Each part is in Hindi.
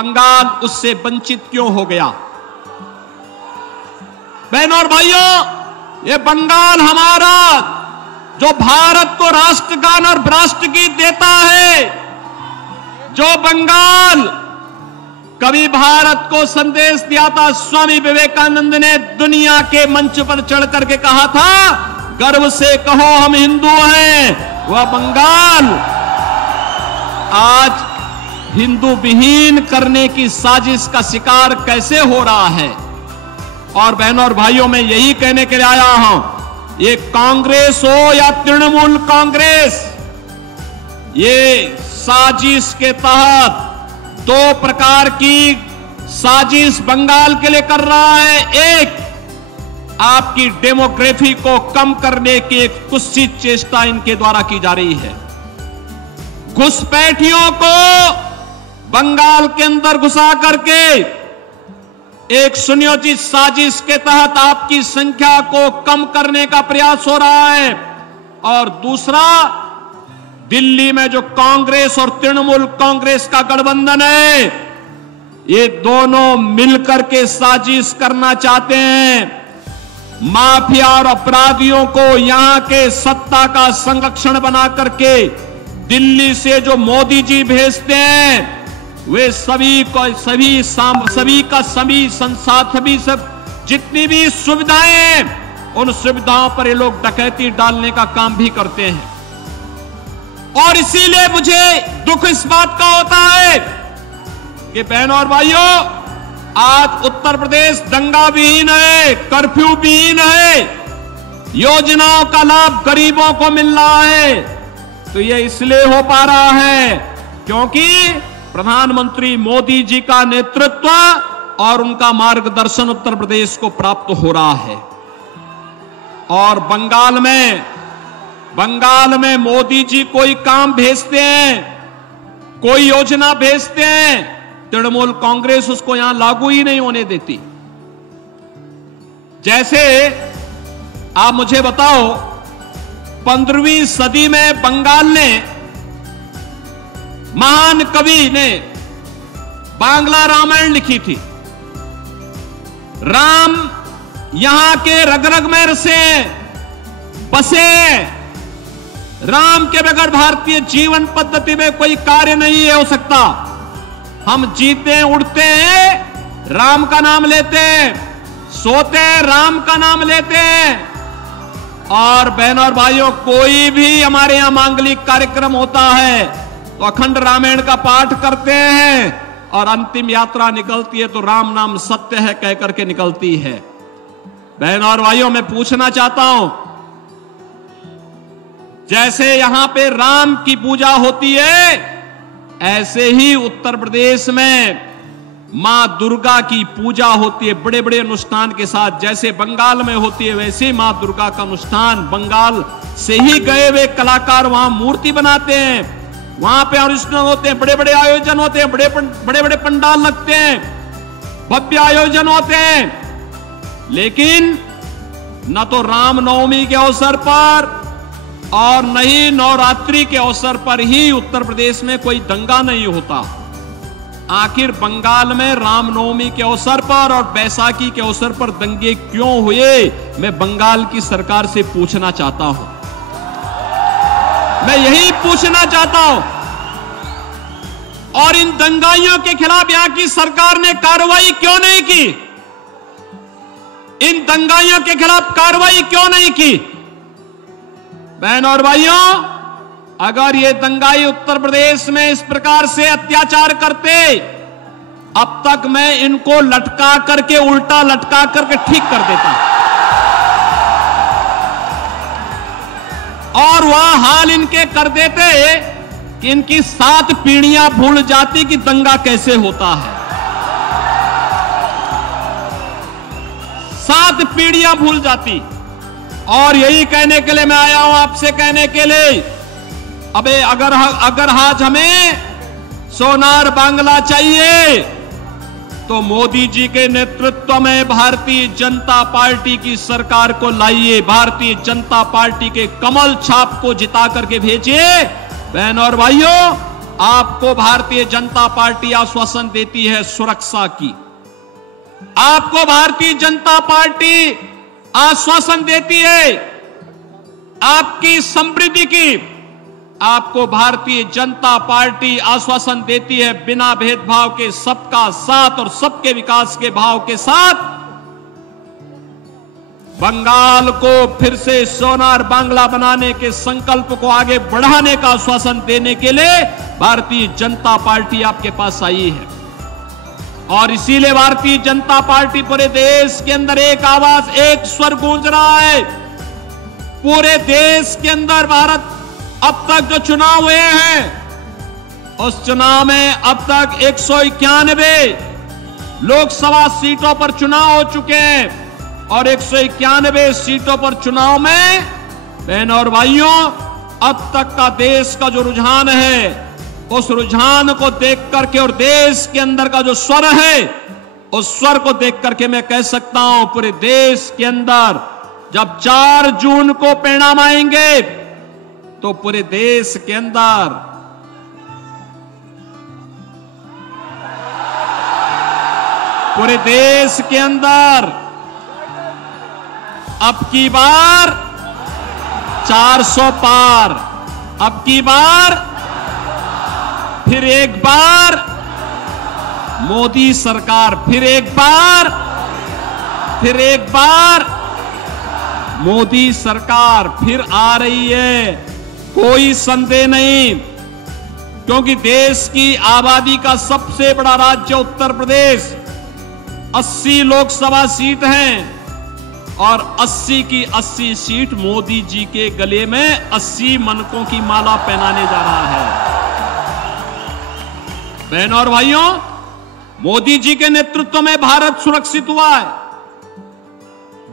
बंगाल उससे वंचित क्यों हो गया। बहनों और भाइयों, ये बंगाल हमारा जो भारत को राष्ट्रगान और राष्ट्रगीत देता है, जो बंगाल कभी भारत को संदेश दिया था, स्वामी विवेकानंद ने दुनिया के मंच पर चढ़ करके कहा था, गर्व से कहो हम हिंदू हैं, वह बंगाल आज हिंदू विहीन करने की साजिश का शिकार कैसे हो रहा है। और बहनों और भाइयों, मैं यही कहने के लिए आया हूं, ये कांग्रेस हो या तृणमूल कांग्रेस, ये साजिश के तहत दो प्रकार की साजिश बंगाल के लिए कर रहा है। एक, आपकी डेमोग्राफी को कम करने की एक कुत्सित चेष्टा इनके द्वारा की जा रही है। घुसपैठियों को बंगाल के अंदर घुसा करके एक सुनियोजित साजिश के तहत आपकी संख्या को कम करने का प्रयास हो रहा है। और दूसरा, दिल्ली में जो कांग्रेस और तृणमूल कांग्रेस का गठबंधन है, ये दोनों मिलकर के साजिश करना चाहते हैं, माफिया और अपराधियों को यहां के सत्ता का संरक्षण बना करके दिल्ली से जो मोदी जी भेजते हैं, वे सभी का सभी संसाधन, सब जितनी भी सुविधाएं हैं, उन सुविधाओं पर ये लोग डकैती डालने का काम भी करते हैं। और इसीलिए मुझे दुख इस बात का होता है कि बहनों और भाइयों, आज उत्तर प्रदेश दंगा विहीन है, कर्फ्यू विहीन है, योजनाओं का लाभ गरीबों को मिल रहा है। तो यह इसलिए हो पा रहा है क्योंकि प्रधानमंत्री मोदी जी का नेतृत्व और उनका मार्गदर्शन उत्तर प्रदेश को प्राप्त हो रहा है। और बंगाल में मोदी जी कोई काम भेजते हैं, कोई योजना भेजते हैं, तृणमूल कांग्रेस उसको यहां लागू ही नहीं होने देती। जैसे आप मुझे बताओ, 15वीं सदी में बंगाल ने, महान कवि ने बांग्ला रामायण लिखी थी। राम यहां के रग रग में बसे। राम के बगैर भारतीय जीवन पद्धति में कोई कार्य नहीं हो सकता। हम जीते हैं, उठते हैं, राम का नाम लेते हैं, सोते हैं, राम का नाम लेते हैं। और बहनों और भाइयों, कोई भी हमारे यहां मांगलिक कार्यक्रम होता है तो अखंड रामायण का पाठ करते हैं, और अंतिम यात्रा निकलती है तो राम नाम सत्य है कह करके निकलती है। बहनों और भाइयों, मैं पूछना चाहता हूं, जैसे यहां पे राम की पूजा होती है, ऐसे ही उत्तर प्रदेश में मां दुर्गा की पूजा होती है, बड़े बड़े अनुष्ठान के साथ। जैसे बंगाल में होती है, वैसे ही मां दुर्गा का अनुष्ठान, बंगाल से ही गए हुए कलाकार वहां मूर्ति बनाते हैं, वहां पे अनुष्ठान होते हैं, बड़े बड़े आयोजन होते हैं, बड़े बड़े पंडाल लगते हैं, भव्य आयोजन होते हैं। लेकिन न तो रामनवमी के अवसर पर और न ही नवरात्रि के अवसर पर ही उत्तर प्रदेश में कोई दंगा नहीं होता। आखिर बंगाल में रामनवमी के अवसर पर और बैसाखी के अवसर पर दंगे क्यों हुए, मैं बंगाल की सरकार से पूछना चाहता हूं। मैं यही पूछना चाहता हूं। और इन दंगाइयों के खिलाफ यहां की सरकार ने कार्रवाई क्यों नहीं की? इन दंगाइयों के खिलाफ कार्रवाई क्यों नहीं की? बहनों और भाइयों, अगर ये दंगाई उत्तर प्रदेश में इस प्रकार से अत्याचार करते, अब तक मैं इनको लटका करके, उल्टा लटका करके ठीक कर देता। और वह हाल इनके कर देते कि इनकी 7 पीढ़ियां भूल जाती कि दंगा कैसे होता है। 7 पीढ़ियां भूल जाती। और यही कहने के लिए मैं आया हूं, आपसे कहने के लिए, अबे अगर आज हमें सोनार बांग्ला चाहिए तो मोदी जी के नेतृत्व में भारतीय जनता पार्टी की सरकार को लाइए, भारतीय जनता पार्टी के कमल छाप को जिता करके भेजिए। बहनों और भाइयों, आपको भारतीय जनता पार्टी आश्वासन देती है सुरक्षा की, आपको भारतीय जनता पार्टी आश्वासन देती है आपकी समृद्धि की, आपको भारतीय जनता पार्टी आश्वासन देती है बिना भेदभाव के सबका साथ और सबके विकास के भाव के साथ बंगाल को फिर से सोनार बांग्ला बनाने के संकल्प को आगे बढ़ाने का आश्वासन देने के लिए भारतीय जनता पार्टी आपके पास आई है। और इसीलिए भारतीय जनता पार्टी पूरे देश के अंदर एक आवाज, एक स्वर गूंज रहा है। पूरे देश के अंदर भारत अब तक जो चुनाव हुए हैं उस चुनाव में अब तक 191 लोकसभा सीटों पर चुनाव हो चुके हैं और 191 सीटों पर चुनाव में बहनों और भाइयों अब तक का देश का जो रुझान है उस रुझान को देख करके और देश के अंदर का जो स्वर है उस स्वर को देख करके मैं कह सकता हूं पूरे देश के अंदर जब 4 जून को परिणाम आएंगे तो पूरे देश के अंदर अब की बार 400 पार, अब की बार फिर एक बार मोदी सरकार, फिर एक बार मोदी सरकार फिर आ रही है, कोई संदेह नहीं। क्योंकि देश की आबादी का सबसे बड़ा राज्य उत्तर प्रदेश, 80 लोकसभा सीट हैं और 80 की 80 सीट मोदी जी के गले में 80 मनकों की माला पहनाने जा रहा है। बहनों और भाइयों, मोदी जी के नेतृत्व में भारत सुरक्षित हुआ है,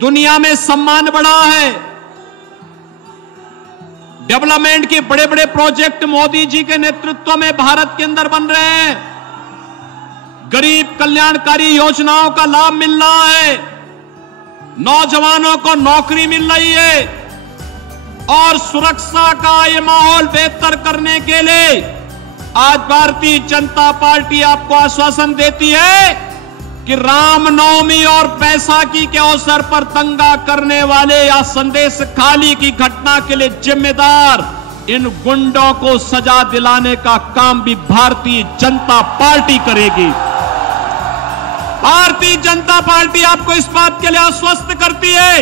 दुनिया में सम्मान बढ़ा है, डेवलपमेंट के बड़े बड़े प्रोजेक्ट मोदी जी के नेतृत्व में भारत के अंदर बन रहे हैं, गरीब कल्याणकारी योजनाओं का लाभ मिल रहा है, नौजवानों को नौकरी मिल रही है और सुरक्षा का ये माहौल बेहतर करने के लिए आज भारतीय जनता पार्टी आपको आश्वासन देती है कि रामनवमी और बैसाखी के अवसर पर दंगा करने वाले या संदेश खाली की घटना के लिए जिम्मेदार इन गुंडों को सजा दिलाने का काम भी भारतीय जनता पार्टी करेगी। भारतीय जनता पार्टी आपको इस बात के लिए आश्वस्त करती है,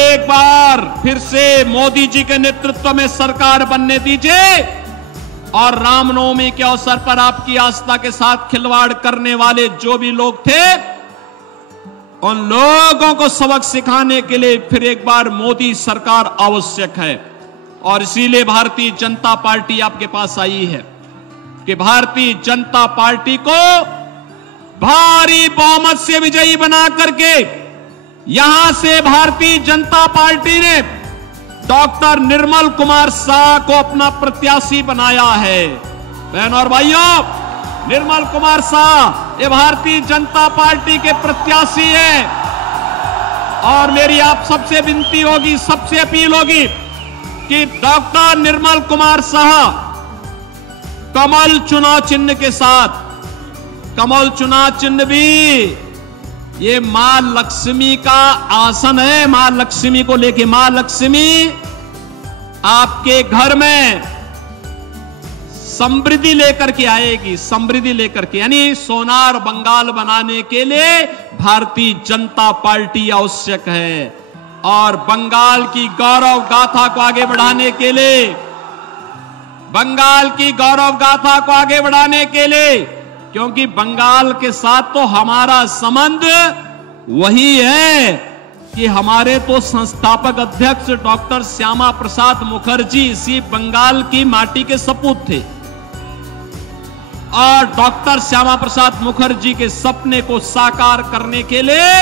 एक बार फिर से मोदी जी के नेतृत्व में सरकार बनने दीजिए और रामनवमी के अवसर पर आपकी आस्था के साथ खिलवाड़ करने वाले जो भी लोग थे उन लोगों को सबक सिखाने के लिए फिर एक बार मोदी सरकार आवश्यक है। और इसीलिए भारतीय जनता पार्टी आपके पास आई है कि भारतीय जनता पार्टी को भारी बहुमत से विजयी बना करके यहां से भारतीय जनता पार्टी ने डॉक्टर निर्मल कुमार शाह को अपना प्रत्याशी बनाया है। बहनों और भाइयों, निर्मल कुमार शाह ये भारतीय जनता पार्टी के प्रत्याशी हैं और मेरी आप सबसे विनती होगी, सबसे अपील होगी कि डॉक्टर निर्मल कुमार शाह कमल चुनाव चिन्ह के साथ, कमल चुनाव चिन्ह भी ये मां लक्ष्मी का आसन है, मां लक्ष्मी को लेके मां लक्ष्मी आपके घर में समृद्धि लेकर के आएगी, समृद्धि लेकर के, यानी सोनार बंगाल बनाने के लिए भारतीय जनता पार्टी आवश्यक है। और बंगाल की गौरव गाथा को आगे बढ़ाने के लिए, बंगाल की गौरव गाथा को आगे बढ़ाने के लिए, क्योंकि बंगाल के साथ तो हमारा संबंध वही है कि हमारे तो संस्थापक अध्यक्ष डॉक्टर श्यामा प्रसाद मुखर्जी इसी बंगाल की माटी के सपूत थे और डॉक्टर श्यामा प्रसाद मुखर्जी के सपने को साकार करने के लिए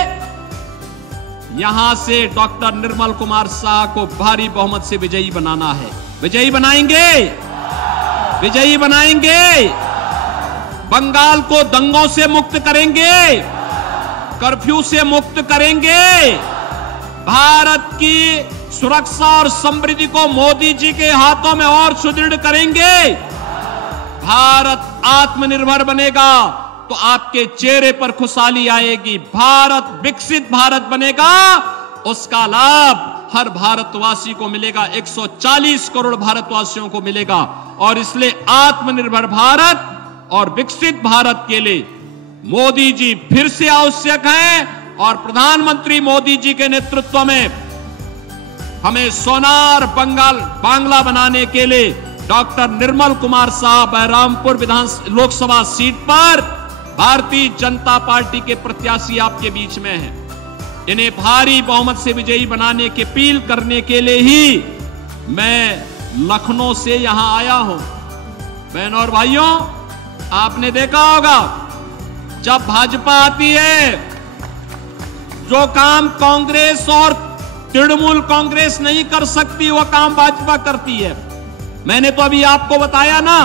यहां से डॉक्टर निर्मल कुमार शाह को भारी बहुमत से विजयी बनाना है। विजयी बनाएंगे, विजयी बनाएंगे, बंगाल को दंगों से मुक्त करेंगे, कर्फ्यू से मुक्त करेंगे, भारत की सुरक्षा और समृद्धि को मोदी जी के हाथों में और सुदृढ़ करेंगे भारत आत्मनिर्भर बनेगा तो आपके चेहरे पर खुशहाली आएगी। भारत विकसित भारत बनेगा, उसका लाभ हर भारतवासी को मिलेगा, 140 करोड़ भारतवासियों को मिलेगा। और इसलिए आत्मनिर्भर भारत और विकसित भारत के लिए मोदी जी फिर से आवश्यक हैं और प्रधानमंत्री मोदी जी के नेतृत्व में हमें सोनार बांग्ला बनाने के लिए डॉक्टर निर्मल कुमार साहब बहरामपुर लोकसभा सीट पर भारतीय जनता पार्टी के प्रत्याशी आपके बीच में हैं। इन्हें भारी बहुमत से विजयी बनाने की अपील करने के लिए ही मैं लखनऊ से यहां आया हूं। बहनों और भाइयों, आपने देखा होगा जब भाजपा आती है, जो काम कांग्रेस और तृणमूल कांग्रेस नहीं कर सकती वह काम भाजपा करती है। मैंने तो अभी आपको बताया ना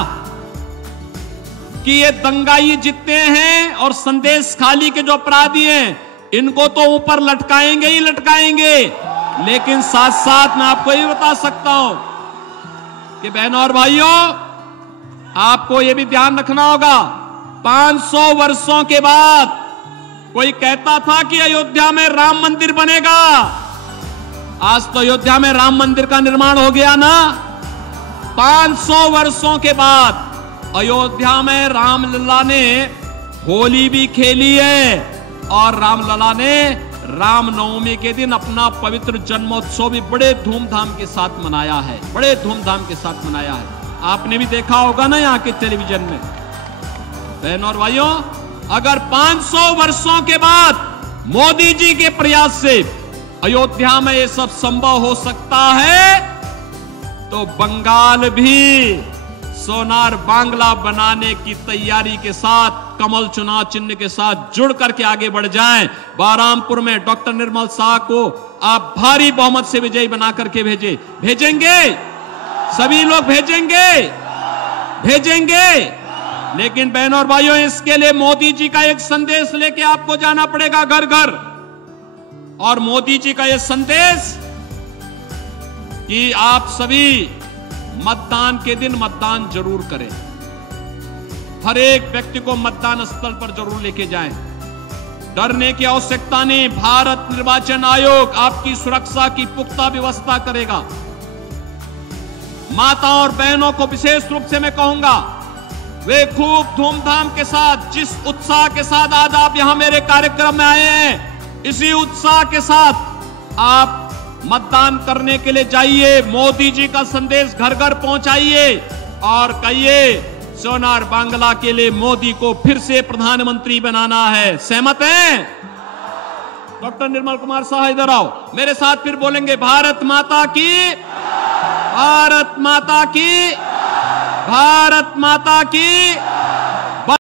कि ये दंगाई जितने हैं और संदेश खाली के जो अपराधी हैं, इनको तो ऊपर लटकाएंगे ही लटकाएंगे। लेकिन साथ साथ मैं आपको ये बता सकता हूं कि बहनों और भाइयों, आपको ये भी ध्यान रखना होगा, 500 वर्षों के बाद कोई कहता था कि अयोध्या में राम मंदिर बनेगा। आज तो अयोध्या में राम मंदिर का निर्माण हो गया ना। 500 वर्षों के बाद अयोध्या में रामलला ने होली भी खेली है और रामलला ने रामनवमी के दिन अपना पवित्र जन्मोत्सव भी बड़े धूमधाम के साथ मनाया है, बड़े धूमधाम के साथ मनाया है। आपने भी देखा होगा ना यहाँ के टेलीविजन में। बहनों और भाइयों, अगर 500 वर्षों के बाद मोदी जी के प्रयास से अयोध्या में ये सब संभव हो सकता है, तो बंगाल भी सोनार बांग्ला बनाने की तैयारी के साथ कमल चुनाव चिन्ह के साथ जुड़ करके आगे बढ़ जाएं। बहरामपुर में डॉक्टर निर्मल शाह को आप भारी बहुमत से विजयी बना करके भेजेंगे, सभी लोग भेजेंगे। लेकिन बहनों और भाइयों, इसके लिए मोदी जी का एक संदेश लेके आपको जाना पड़ेगा घर घर। और मोदी जी का यह संदेश कि आप सभी मतदान के दिन मतदान जरूर करें, हर एक व्यक्ति को मतदान स्थल पर जरूर लेके जाएं। डरने की आवश्यकता नहीं। भारत निर्वाचन आयोग आपकी सुरक्षा की पुख्ता व्यवस्था करेगा। माता और बहनों को विशेष रूप से मैं कहूंगा, वे खूब धूमधाम के साथ, जिस उत्साह के साथ आज आप यहां मेरे कार्यक्रम में आए हैं, इसी उत्साह के साथ आप मतदान करने के लिए जाइए। मोदी जी का संदेश घर घर पहुंचाइए और कहिए सोनार बांग्ला के लिए मोदी को फिर से प्रधानमंत्री बनाना है। सहमत हैं? डॉक्टर निर्मल कुमार शाह इधर आओ, मेरे साथ फिर बोलेंगे, भारत माता की, भारत माता की, भारत माता की।